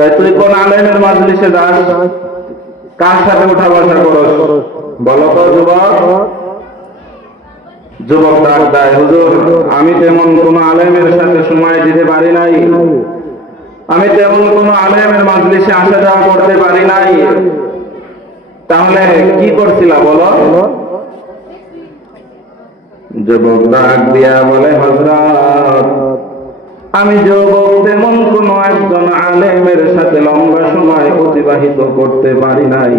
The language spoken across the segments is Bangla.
তাই তুই কোন আলেমের মাজলিসে যাস, কার সাথে উঠা বসা করস? বলো তো যুবক। যুবক ডাক দেয়, হুজুর আমি তেমন কোন আলেমের সাথে সময় দিতে পারি নাই, আমি তেমন কোন আলেমের মাজলিসে আসা যাওয়া করতে পারি নাই। তাহলে কি করছিলা বলো? যুবক ডাক দিয়া বলে, হযরত আমি যুবক তেমন কোন একজন আলেমের সাথে লম্বা সময় অতিবাহিত করতে পারি নাই,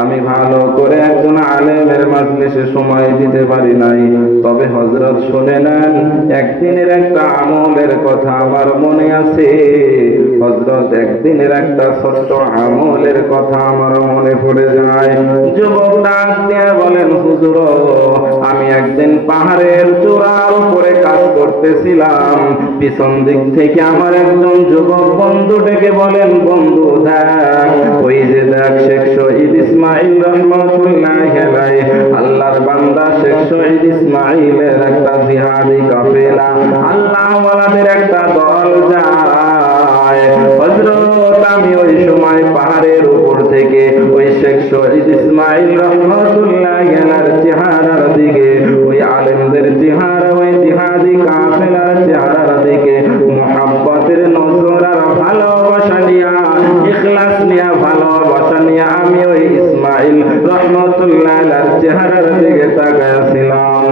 আমি ভালো করে একজন আলেমের মাজলিসে সময় দিতে পারি নাই। তবে হযরত শুনে নেন, একদিনের একটা আমলের কথা আমার মনে আছে। হযরত একদিনের একটা ছোট্ট আমলের কথা আমার মনে পড়ে যায়। যুবক ডাক দিয়ে বলেন, হুজুর আমি একদিন পাহাড়ের চূড়ার উপরে কাজ করতেছিলাম, পিছন দিক থেকে আমার একজন যুবক বন্ধু ডেকে বলেন, বন্ধু দেখ ওই যে দেখ শেখ শহীদ ইসমাইল রহমাতুল্লাহি আলাইহি, আল্লাহর বান্দা শেখ শহীদ ইসমাইলের একটা জিহাদি কাফেলা, আল্লাহ ওয়ালাদের একটা দল যায়। হযরত আমি ওই সময় পাহাড়ের উপর থেকে ওই শেখ শহীদ ইসমাইল রহমাতুল্লাহি আলাইহির চেহারার দিকে, ওই আলেমদের চেহারা, ওই জিহাদি কাফেলার চেহারার দিকে মুহাব্বতের নজর আর ভালোবাসা নিয়া, ইখলাস নিয়া, ভালোবাসা নিয়া আমি ওই ইসমাইল রহমাতুল্লাহ আলাইহির চেহারার দিকে তাকাইছিলাম।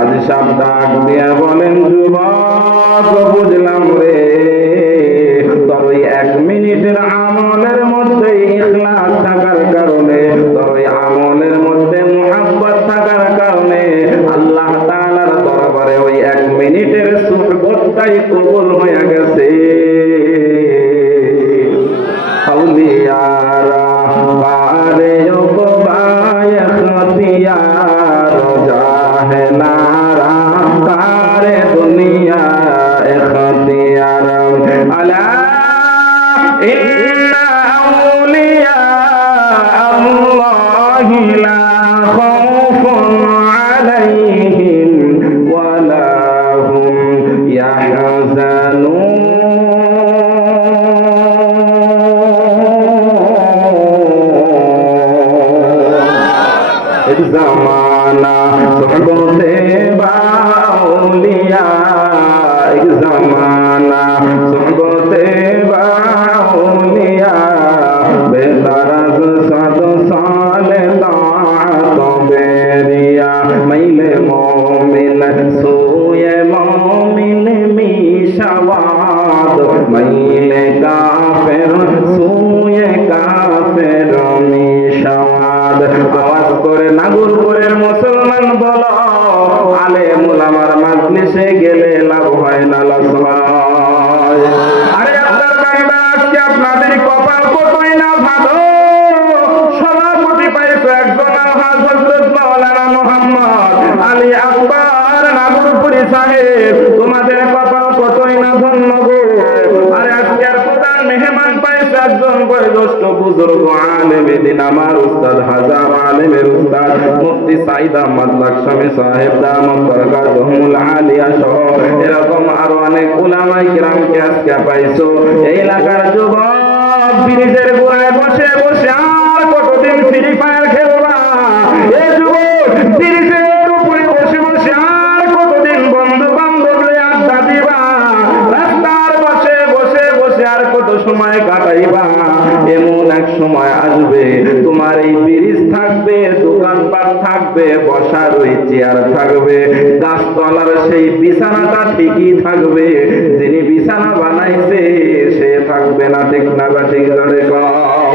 আজ সাহেব ডাক দিয়া বলেন, যুবক বুঝলাম রে, তোর ওই 1 মিনিটের আমলের মধ্যে ইখলাস থাকার কারণে, তোর ওই আমলের মধ্যে মুহাব্বত থাকার কারণে আল্লাহ তাআলার দরবারে ওই 1 মিনিটের সুবহটাই কবুল হয়ে গেছে। আউলিয়ারা পারে ওবায় খতিয়ার, জাহেলারা কারে দুনিয়া খতিয়ার। আলা ইন্না আউলিয়া আল্লাহি লা খাউফুন আলাইহিম ওয়ালা হুম ইয়াহজানুন। जमाना सुनते बाउलिया, जमाना सुनते बाउलिया, बेतरस सद साले तात बेरिया, मैले मोमिन सोये मोमिन मिशवाद, मैले काफिर सोये काफिर मिशवाद। आवाज করে নাগরপুরের মুসলমান বলো, আলেম উলামার মাজলিসে গেলে লাভ হয় না লস হয়? আরে আপনার বাংলা আজকে আপনাদের কপাল কতই না ভালো, সভাপতি পাইছো একজন আলহাজ হযরত মাওলানা মুহাম্মদ আলী আকবর নাগরপুরি সাহেব, তোমাদের কপাল কতই না ধন্য গো। আরে আজকের প্রধান মেহমান পাইছো একজন বয়োজ্যেষ্ঠ বুজুর্গ আলেমে দিন, আমার উস্তাদ হাজার আলেমের উস্তাদ মুফতি সাইদ আহমদ লাকসামি সাহেব দামাত বরকাতুহুল আলিয়া সহ এরকম আরো অনেক উলামায়ে কিরামকে আজকে পাইছো। এই এলাকার যুবক ব্রিজের গোড়ায় বসে বসে আর কতদিন ফ্রি ফায়ার খেলবা? এই যুবক ব্রিজের উপরে বসে বসে আর কতদিন বন্ধু বান্ধব লইয়া আড্ডা দিবা? রাস্তার পাশে বসে বসে আর কত সময় কাটাইবা? এমন এক সময় আসবে তোমার এই ব্রিজ থাকবে, দোকানপাট থাকবে, বসার ওই চেয়ার থাকবে, গাছতলার সেই বিছানাটা ঠিকই থাকবে, যিনি বিছানা বানাইছে সে থাকবে না। ঠিক না বা ঠিক ধরে কম?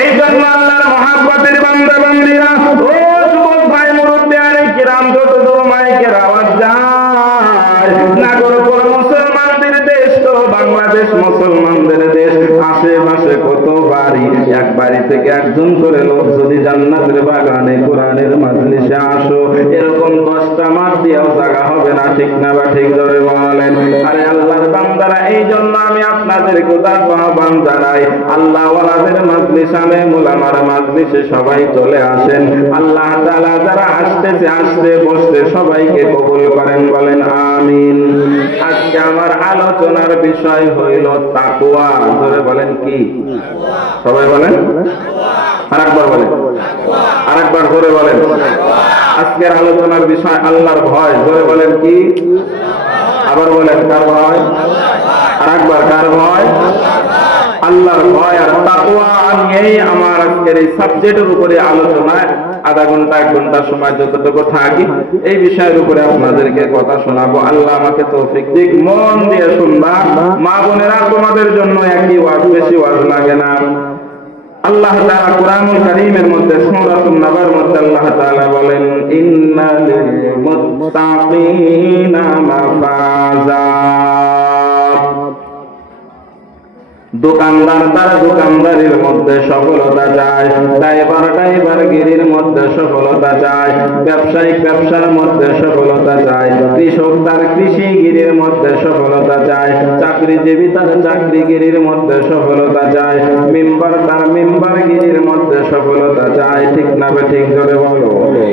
এই জন্য আল্লাহর মহাব্বতের বান্দা বান্দীরা, ও যুবক ভাই মুরব্বিয়ানে কিরাম, যত দূর মাইকের আওয়াজ যায়, নাগরপুর মুসলমানদের দেশ তো বাংলাদেশ মুসলমানদের দেশ, আশেপাশে কত বাড়ি, এক বাড়ি থেকে একজন করে লোক যদি জান্নাতের বাগানে কোরআনের মাজলিসে আসো, এরকম 10টা মাস দিয়েও জায়গা হবে না। ঠিক না বা ঠিক ধরে বলেন? আরে আল্লাহর বান্দারা, এই জন্য আমি আপনাদের উদাত্ত আহ্বান জানাই, আল্লাহ ওয়ালাদের মাজলিস, আলেম উলামার মাজলিসে সবাই চলে আসেন। আল্লাহ তাআলা যারা আসতেছে, আসতে বসতে সবাইকে কবুল করেন, বলেন আমিন। আজকে আমার আলোচনার বিষয় হইল তাকওয়া। তাকওয়া। জোরে বলেন কি? সবাই বলেন আরেকবার বলেন, আরেকবার জোরে বলেন। আজকের আলোচনার বিষয় আল্লাহর ভয়। জোরে বলেন কি? আবার বলেন কার ভয়? আরেকবার কার ভয়? আল্লাহর ভয় আর তাকওয়া নিয়েই আমার আজকের এই সাবজেক্টের উপরে আলোচনা। আধা ঘন্টা 1 ঘন্টা সময় যতটুকু থাকি এই বিষয়ের উপরে আপনাদেরকে কথা শোনাবো। আল্লাহ আমাকে তৌফিক দিক, মন দিয়ে শুনবা। মা বোনেরা, তোমাদের জন্য একই ওয়াজ, বেশি ওয়াজ লাগে না। আল্লাহ তাআলা কুরআনুল কারীমের মধ্যে সূরাতুন নাবার মধ্যে আল্লাহ তাআলা বলেন, ইন্নাল মুত্তাকিনা মাফাজা। দোকানদার তার দোকানদারির মধ্যে সফলতা চায়, ড্রাইভার গিরির মধ্যে সফলতা চায়, ব্যবসায়িক ব্যবসার মধ্যে সফলতা চায়, কৃষক তার কৃষিগিরির মধ্যে সফলতা চায়, চাকরিজীবী তার চাকরিগিরির মধ্যে সফলতা চায়, মেম্বার তার মেম্বারগিরির মধ্যে সফলতা চায়। ঠিক না ঠিক? জোরে বলো।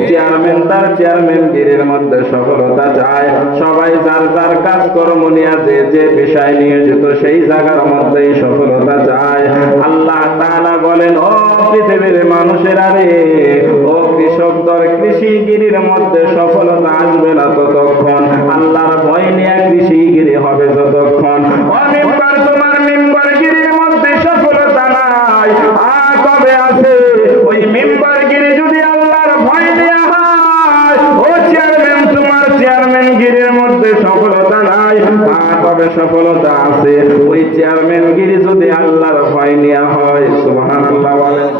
চেয়ারম্যান তার চেয়ারম্যান গিরির মধ্যে সফলতা চায়। সবাই যার যার কাজকর্ম নিয়ে যে পেশায় নিয়োজিত সেই জায়গার মধ্যেই সফলতা চায়। আল্লাহ তাআলা বলেন, ও পৃথিবীর মানুষেরা রে, ও কৃষক দর কৃষিগিরির মধ্যে সফলতা আসবে না ততক্ষণ, আল্লাহর ভয় নিয়ে কৃষিগিরি হবে যতক্ষণ। ও মেম্বার, তোমার মেম্বারগিরির মধ্যে সফলতা নাই, কবে আছে? ওই মেম্বারগিরি যদি আল্লাহর ভয় নিয়ে হয়। ও চেয়ারম্যান, তোমার চেয়ারম্যান গিরির মধ্যে সফলতা নাই, কবে সফলতা আছে? ওই চেয়ারম্যান গিরি যদি আল্লাহর ভয় নিয়ে হয়। সুবহানাল্লাহ বলেন।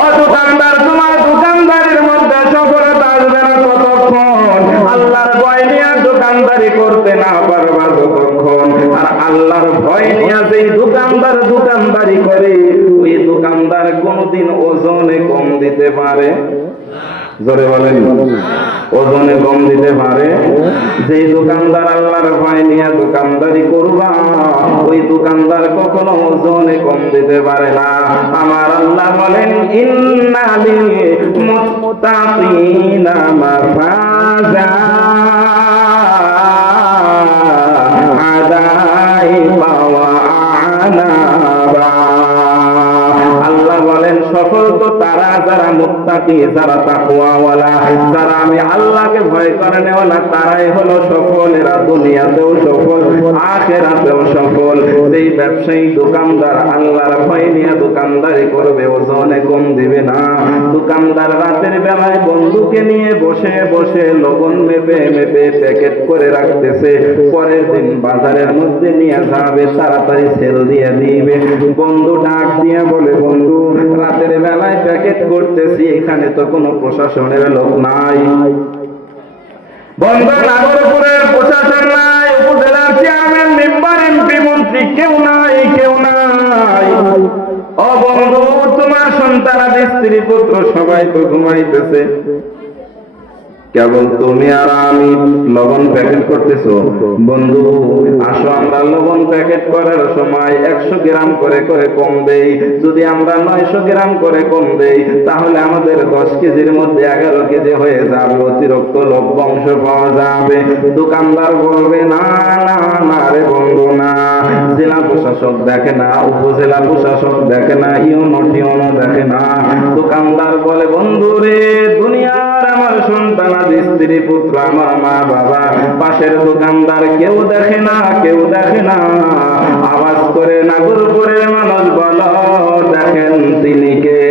ও দোকানদার, তোমার দোকানদারির মধ্যে সফলতা আসবে না ততক্ষণ, আল্লাহর ভয় নিয়ে দোকানদারি করতে না পারবা ততক্ষণ। আর আল্লাহর ভয় নিয়ে যেই দোকানদার দোকানদারি করে, ওই দোকানদার কোনদিন ওজনে কম দিতে পারে? জোরে বলেন। ওজনে কম দিতে পারে? যেই দোকানদার আল্লাহর ভয় নিয়ে দোকানদারি করবা, ওই দোকানদার কখনো ওজনে কম দিতে পারে না। আমার আল্লাহ বলেন, ইন্নালিল মুত্তাকিনা মাফাজা আদাইবা ওয়া আনাবা। আল্লাহ বলেন, সফল তো তারা যারা মুত্তাকি, যারা তাকওয়াওয়ালা, যারা আমি আল্লাহকে ভয় করে নেওয়ালা, তারাই হলো সফল। এরা দুনিয়াতেও সফল, আখিরাতেও সফল। এই ব্যবসায়ী দোকানদার আল্লাহর ভয় নিয়ে দোকানদারি করবে, ওজনে কম দিবে না। দোকানদার রাতের বেলায় বন্ধুকে নিয়ে বসে বসে লবণ মেপে মেপে প্যাকেট করে রাখতেছে, পরের দিন বাজারের মধ্যে নিয়ে যাবে, তাড়াতাড়ি সেল দিয়ে দিবে। বন্ধু ডাক দিয়ে বলে, বন্ধু রাতের বেলায় প্যাকেট করতেছি, এখানে তো কোনো প্রশাসনের লোক নাই। বন্ধু, নাগরপুরের প্রশাসন নাই, উপজেলার চেয়ারম্যান মেম্বার এমপি মন্ত্রী কেউ নাই, কেউ নাই। ও বন্ধু, তোমার সন্তানাদি স্ত্রী পুত্র সবাই তো ঘুমাইতেছে, কেবল তুমি আর আমি লবণ প্যাকেট করতেছো। বন্ধু, আসো আমরা লবণ প্যাকেট করার সময় 100 গ্রাম করে করে কম দেই। যদি আমরা 900 গ্রাম করে কম দেই, তাহলে আমাদের 10 কেজির মধ্যে 11 কেজি হয়ে যাবে, অতিরিক্ত লভ্যাংশ পাওয়া যাবে। দোকানদার বলবে, না না না রে বন্ধু, না। জেলা প্রশাসক দেখে না, উপজেলা প্রশাসক দেখে না, ইউনো দেখে না। দোকানদার বলে, বন্ধু রে, দুনিয়ার আমার সন্তান, স্ত্রী পুত্র, আমার মা বাবা, পাশের দোকানদার কেউ দেখে না, কেউ দেখে না। আওয়াজ করে নাগরপুরের মানুষ বলো, দেখেন তিনি কে?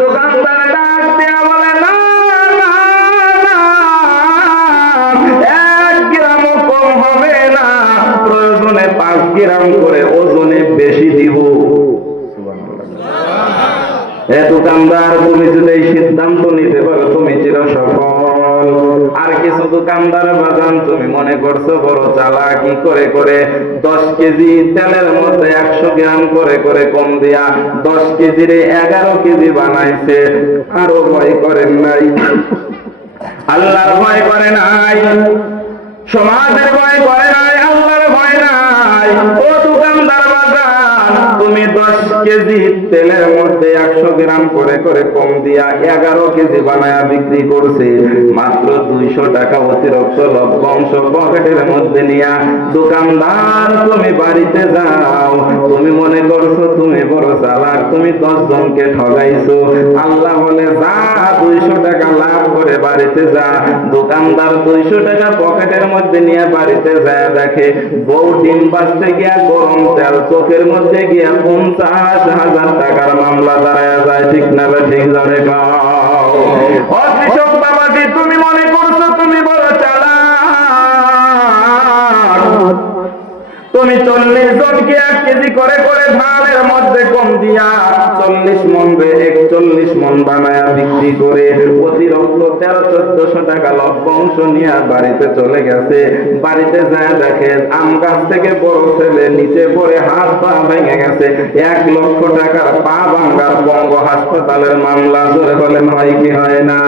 দোকানদার ডাক দেয়া বলে, না না না, 1 গ্রামও কম হবে না, প্রয়োজনে 5 গ্রাম করে ওজনে বেশি দিব। এ দোকানদার, তুমি যদি এই সিদ্ধান্ত নিতে পারো, তুমি চির সফল। আর কিছু দোকানদার বাজান, তুমি মনে করছো বড় চালাকি করে করে 10 কেজি তেলের মধ্যে 100 গ্রাম করে করে কম দিয়া 10 কেজির 11 কেজি বানাইছে। আরো ভয় করেন নাই? আল্লাহর ভয় করে নাই, সমাজের ভয় করে নাই, আল্লাহর ভয় নাই। ও দোকানদার বাজান, তুমি 10 কেজি তেলের মধ্যে 100 গ্রাম করে করে কম দিয়া 11 কেজি বানায়া বিক্রি করছে মাত্র 200 টাকা অতিরিক্ত লভ্যাংশ পকেটের মধ্যে নিয়া। দোকানদার তুমি বাড়িতে যাও, তুমি মনে করছো তুমি বড় চালাক, তুমি 10 জনকে ঠগাইছো। আল্লাহ বলে যা 200 টাকা লাভ করে বাড়িতে যা। দোকানদার 200 টাকা পকেটের মধ্যে নিয়ে বাড়িতে যায়, দেখে বউ ডিম বাজতে গিয়া গরম তেল চোখের মধ্যে গিয়া 50,000 টাকার মামলা দাঁড়ায় যায়। ঠিক না ঠিক জনে গাও। ও কৃষক বাবাজি, তুমি মনে করছো তুমি বড় চালাক, তুমি 40 জনকে 1 কেজি করে করে ধানের মধ্যে কম দিয়া 40 মন রে 41 মন বানায়া বিক্রি করে অতিরিক্ত 1300-1400 টাকা লভ্যাংশ নিয়ে বাড়িতে চলে গেছে। বাড়িতে যায় দেখে আম গাছ থেকে বড় ছেলে নিচে পড়ে হাত পা ভেঙে গেছে। 1 লক্ষ টাকার পা ভাঙ্গার বঙ্গ হাসপাতালের মামলা। জোরে বলেন হয় কি হয় না?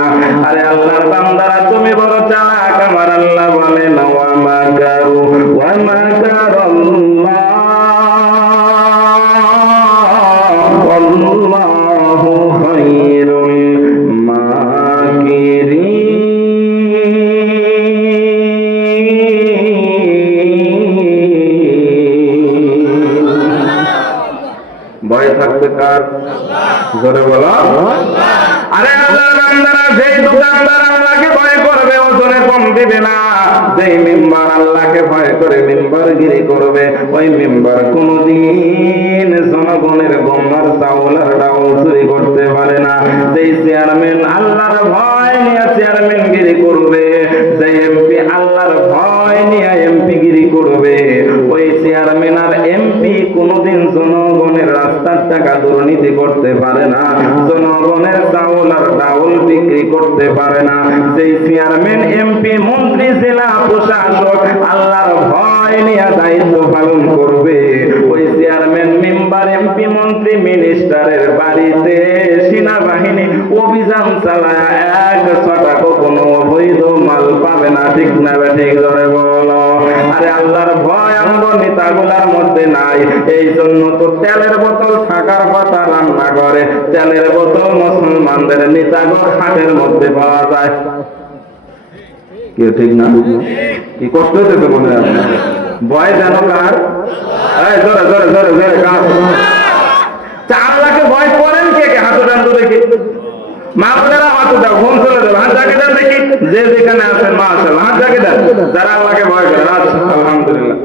আরে আল্লাহর বান্দারা তুমি বড় চালাক। আমার আল্লাহ বলেন ওয়া মাকারু ওয়া মাকারাল্লাহ আল্লাহু খায়রুল মাকিরিন। ভয় থাকবে কার? জোরে বলো। আরে আল্লাহর বান্দারা, যেই দোকানদার আল্লাহকে ভয় করবে ওজনে কম দিবে না, যেই মেম্বার আল্লাহকে ভয় করে মেম্বারগিরি করবে, ওই মেম্বার কোনদিন জনগণের গঙ্গার চাউল আর ডাউল চুরি করতে পারে না। যেই চেয়ারম্যান আল্লাহর ভয় নিয়ে চেয়ারম্যানগিরি করবে, যেই এমপি আল্লাহর ভয় নিয়ে এমপিগিরি করবে, ওই চেয়ারম্যান আর এমপি কোনদিন জনগণের রাস্তার টাকা দুর্নীতি করতে পারে না, জনগণের চাউল আর ডাউল বিক্রি করতে পারে না। যেই চেয়ারম্যান এমপি মন্ত্রী জেলা প্রশাসক আল্লাহর ভয় নিয়ে দায়িত্ব পালন করবে, ওই চেয়ারম্যান মেম্বার এমপি মন্ত্রী মিনিস্টারের বাড়িতে সেনাবাহিনী অভিযান চালায় 1 টাকা কোনো অবৈধ মাল পাবে না। ঠিক না ঠিক জোরে বলো। আরে আল্লাহর ভয় আমাদের নেতাগুলার মধ্যে নাই। এই জন্য তো তেলের বোতল থাকার কথা রান্না করে, তেলের বোতল মুসলমানদের নেতাগো হাটের মধ্যে পাওয়া যায়। কি ঠিক না? কি কষ্ট হচ্ছে মনে হয়? ভয় জানো কার? এই জোরে জোরে জোরে জোরে কার? আল্লাহকে ভয় করেন কে কে? হাত উঠান তো দেখি। মা বোনেরা হাত উঠাও, ঘুম চলে যাবে। হাত জাগে দেন দেখি, যে যেখানে আছেন মা আছেন হাত জাগে দেন যারা আল্লাহকে ভয় করেন। আচ্ছা আলহামদুলিল্লাহ।